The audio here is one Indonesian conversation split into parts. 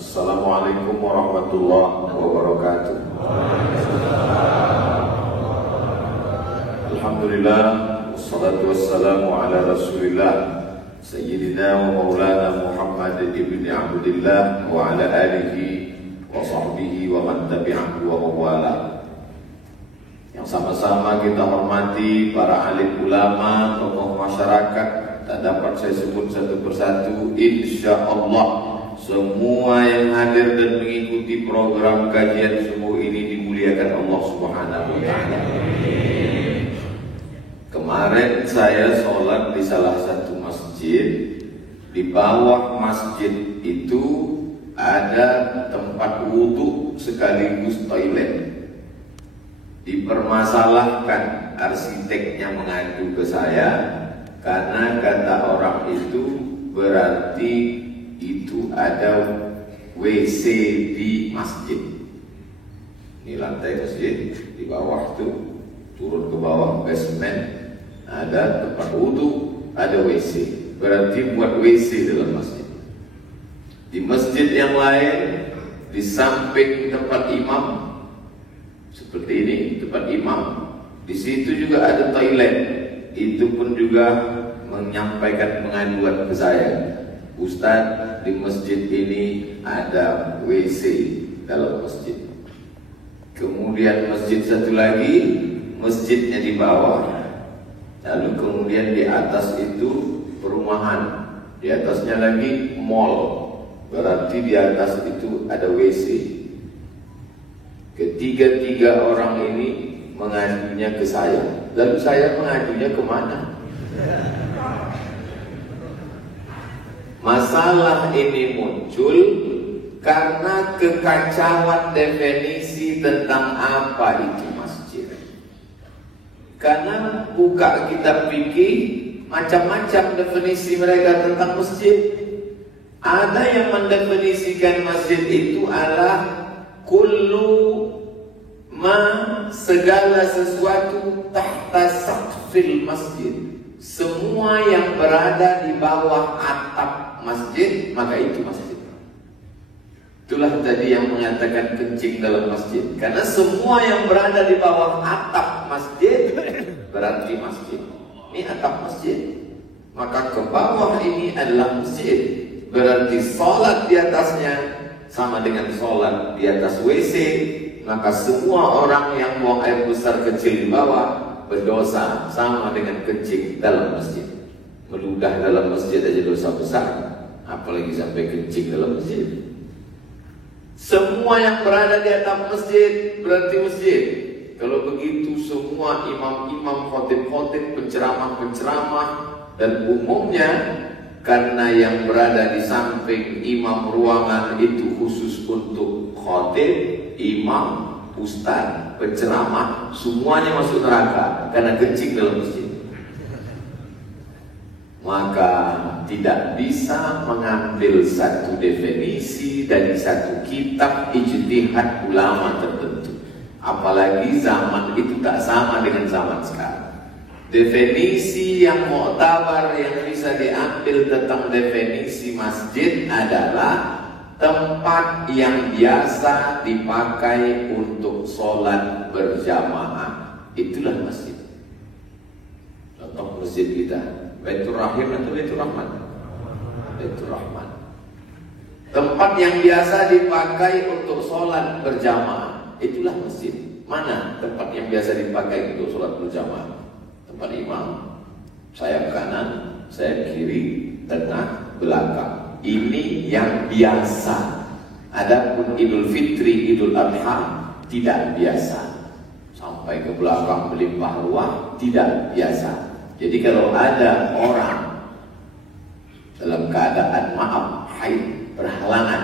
Assalamualaikum warahmatullahi wabarakatuh. Alhamdulillah, wassalatu wassalamu ala rasulillah Sayyidina wa maulana Muhammad ibn Abdullah wa ala alihi wa sahbihi wa man tabi'ahu wa mawala. Yang sama-sama kita hormati para alim ulama, tokoh masyarakat. Tak dapat saya sebut satu persatu. Insyaallah semua yang hadir dan mengikuti program kajian subuh ini dimuliakan Allah Subhanahu wa taala. Kemarin saya sholat di salah satu masjid. Di bawah masjid itu ada tempat wudhu sekaligus toilet. Dipermasalahkan, arsiteknya mengadu ke saya karena kata orang itu berarti itu ada WC di masjid. Ini lantai masjid, di bawah tuh turun ke bawah basement ada tempat wudhu, ada WC. Berarti buat WC dalam masjid. Di masjid yang lain, di samping tempat imam seperti ini, tempat imam, di situ juga ada toilet. Itu pun juga menyampaikan pengaduan ke saya, Ustaz, di masjid ini ada WC dalam masjid. Kemudian masjid satu lagi, masjidnya di bawah, lalu kemudian di atas itu perumahan, di atasnya lagi mall. Berarti di atas itu ada WC. Ketiga-tiga orang ini mengadunya ke saya. Lalu saya mengadunya kemana? Masalah ini muncul karena kekacauan definisi tentang apa itu masjid. Karena buka kitab fikih, macam-macam definisi mereka tentang masjid. Ada yang mendefinisikan masjid itu adalah kullu ma, segala sesuatu tahta saqfil masjid, semua yang berada di bawah atap masjid, maka itu masjid. Itulah tadi yang mengatakan kencing dalam masjid, karena semua yang berada di bawah atap masjid berarti masjid. Ini atap masjid, maka ke bawah ini adalah masjid. Berarti sholat di atasnya sama dengan sholat di atas WC. Maka semua orang yang buang air besar kecil di bawah berdosa sama dengan kencing dalam masjid. Meludah dalam masjid aja dosa besar, apalagi sampai kencing dalam masjid. Semua yang berada di atap masjid berarti masjid. Kalau begitu semua imam-imam, khotib-khotib, penceramah-penceramah, dan umumnya karena yang berada di samping imam ruangan itu khusus untuk khotib, imam, ustaz, penceramah, semuanya masuk neraka karena kencing dalam masjid. Maka tidak bisa mengambil satu definisi dari satu kitab ijtihad ulama tertentu. Apalagi zaman itu tak sama dengan zaman sekarang. Definisi yang muktabar yang bisa diambil tentang definisi masjid adalah tempat yang biasa dipakai untuk sholat berjamaah. Itulah masjid. Contoh masjid kita, Baitur Rahim atau Baitur Rahman? Baitur Rahman. Tempat yang biasa dipakai untuk sholat berjamaah. Itulah masjid. Mana tempat yang biasa dipakai untuk sholat berjamaah? Tempat imam, sayap kanan, sayap kiri, tengah, belakang. Ini yang biasa. Adapun Idul Fitri, Idul Adha tidak biasa. Sampai ke belakang melimpah ruah tidak biasa. Jadi kalau ada orang dalam keadaan maaf, haid, berhalangan,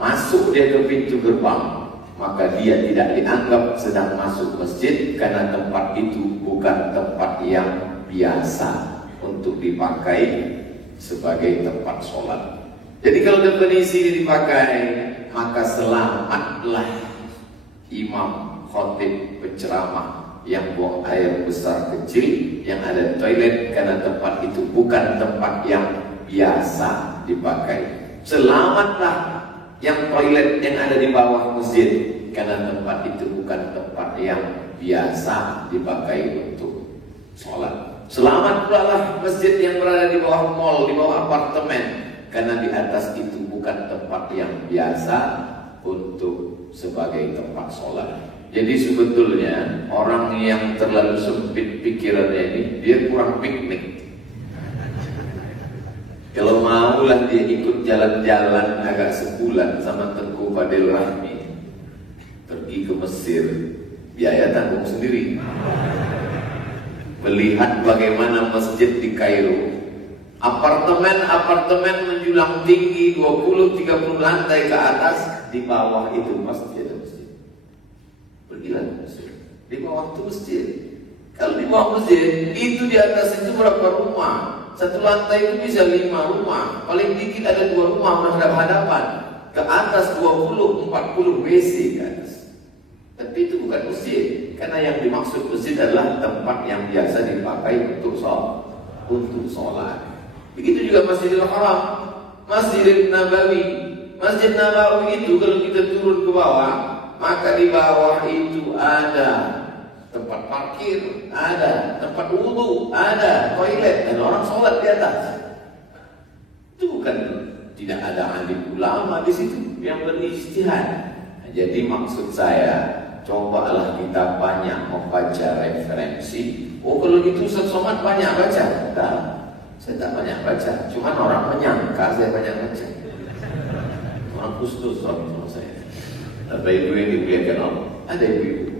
masuk dia ke pintu gerbang, maka dia tidak dianggap sedang masuk masjid karena tempat itu bukan tempat yang biasa untuk dipakai sebagai tempat sholat. Jadi kalau definisi ini dipakai, maka selamatlah imam, khotib, penceramah yang buang air besar kecil yang ada toilet, karena tempat itu bukan tempat yang biasa dipakai. Selamatlah yang toilet yang ada di bawah masjid, karena tempat itu bukan tempat yang biasa dipakai untuk sholat. Selamat pula lah masjid yang berada di bawah mall, di bawah apartemen, karena di atas itu bukan tempat yang biasa untuk sebagai tempat sholat. Jadi sebetulnya orang yang terlalu sempit pikirannya ini, dia kurang piknik. Kalau maulah dia ikut jalan-jalan agak sebulan sama Tengku Fadil Rahmi, pergi ke Mesir, biaya tanggung sendiri. Melihat bagaimana masjid di Kairo, apartemen menjulang tinggi 20-30 lantai ke atas, di bawah itu masjid. Pergilah ke Mesir, di bawah itu masjid. Kalau di bawah masjid, itu di atas itu berapa rumah? Satu lantai itu bisa 5 rumah, paling dikit ada 2 rumah menghadap-hadapan. Ke atas 20-40 WC ke atas. Tapi itu bukan masjid, karena yang dimaksud masjid adalah tempat yang biasa dipakai untuk sholat. Begitu juga Masjidil Haram, Masjidil Nabawi. Masjid Nabawi itu kalau kita turun ke bawah, maka di bawah itu ada tempat parkir, ada tempat wudhu, ada toilet, dan orang sholat di atas. Itu bukan tidak ada alim ulama di situ yang berijtihad. Jadi maksud saya, cobalah kita banyak membaca referensi. Oh kalau gitu Ustaz Somad banyak baca? Tidak, saya tak banyak baca. Cuman orang menyangka saya banyak baca. Orang khusus sama saya. Bapak ibu yang dimuliakan Allah, ada ibu-ibu